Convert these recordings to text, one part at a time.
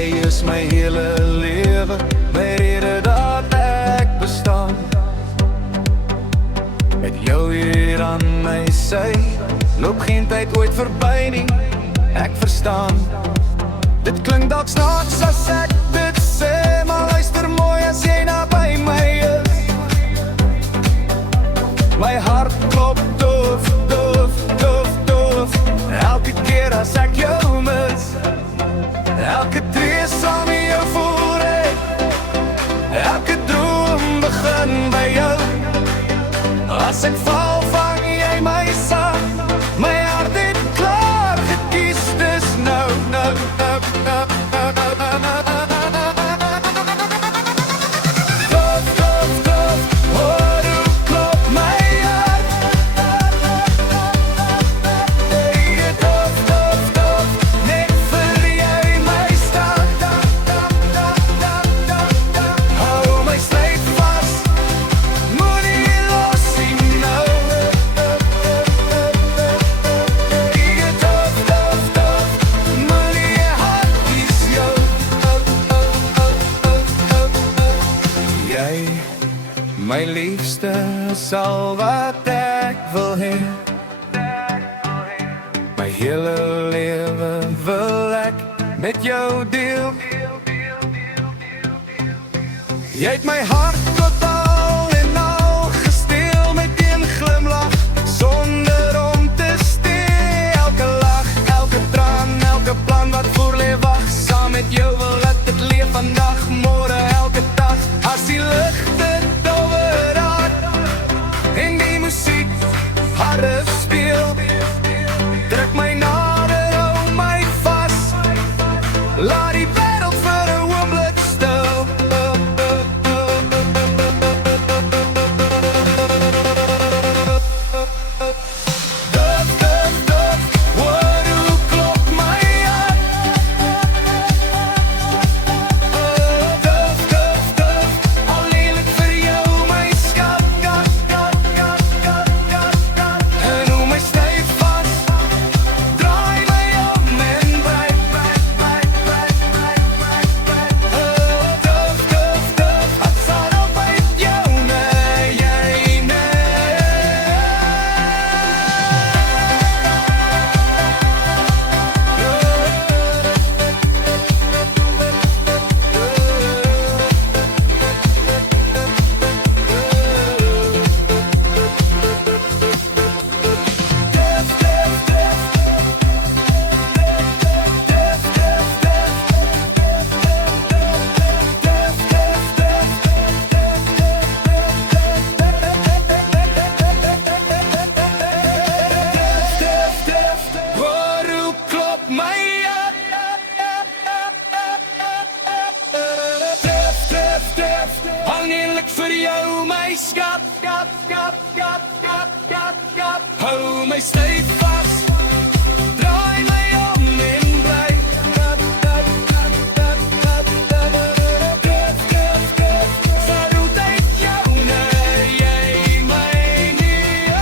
Jy is my hele lewe, my rede dat ek bestaan. Met jou hier aan my sy, loop geen tyd ooit verby nie, ek verstaan. Dit klink dalk snaaks as ek dit sê, maar luister mooi as jy naby my is. My hart klop doof, doof, doof, doof, elke keer as ek jou mis. Elke tree saam met jou voel ek, elke droom begin by jou. As ek val, vang jy my saam, my hart het klaar gekies, dis nou, nou, nou, nou, nou, nou, nou, nou. Doof, doof, doof, hoor hoe klop my hart. Hey, doof, doof, doof, net vir jy my staan. Hou my stryk vas, moenie los sien nou. Hey, doof, doof, doof, moenie hart kies jou. Jy, my liefste, is al wat ek wil hê. My hele lewe wil ek met jou deel. Jy het my hart totaal en al gesteel met een glimlach, sonder om te stee. Elke lach, elke traan, elke plan wat voor lê wag. Saam met jou wil ek dit leef vandag, môre, elke dag. As die ligte dowwer raak en die musiek harde speel, druk my nader, hou my vas, laat die wêreld vir 'n oomblik stil. Doof, doof, doof, hoor hoe klop my hart. Doof, doof, doof, al lelik vir jou my skat. En hoe my styf vas, draai my om en bly. Doof, doof, doof, ek sal altyd jou nee, jy nee. Hoor hoe klop my hart. Doof, doof, doof, hang eerlik vir jou my skat. Hou my styf vas, draai my om en bly. Doof, doof, doof, vir altyd jou nee, jy my nie.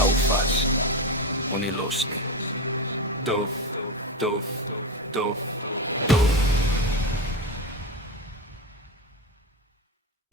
Hou vas, moenie los nie. Doof, doof, doof.